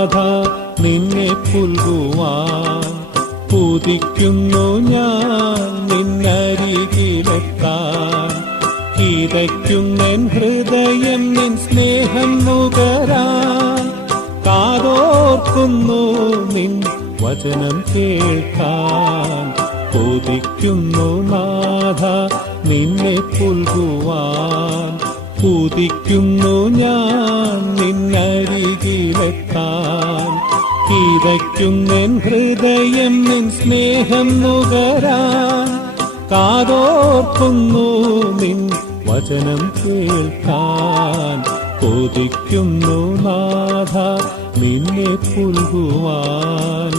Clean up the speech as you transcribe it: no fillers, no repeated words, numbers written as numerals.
നാഥ നിന്നെ പുൽകുവാൻ പൂതിക്കുന്നു ഞാൻ നിന്നരികിലെത്താൻ. കിതയ്ക്കുന്നൻ ഹൃദയം നിൻ സ്നേഹം നുകരാൻ കാതോർക്കുന്നു നിൻ വചനം കേൾക്കാൻ. കൊതിക്കുന്നു നാഥ നിന്നെ പുൽകുവാൻ പൂതിക്കുന്നു ഞാൻ നിന്നരികിലെത്താൻ. കിതയ്ക്കുന്നൻ ഹൃദയം നിൻ സ്നേഹം നുകരാൻ കാതോർക്കുന്നു നിൻ വചനം കേൾക്കാൻ. കൊതിക്കുന്നു നാഥ നിന്നെ പുൽകുവാൻ.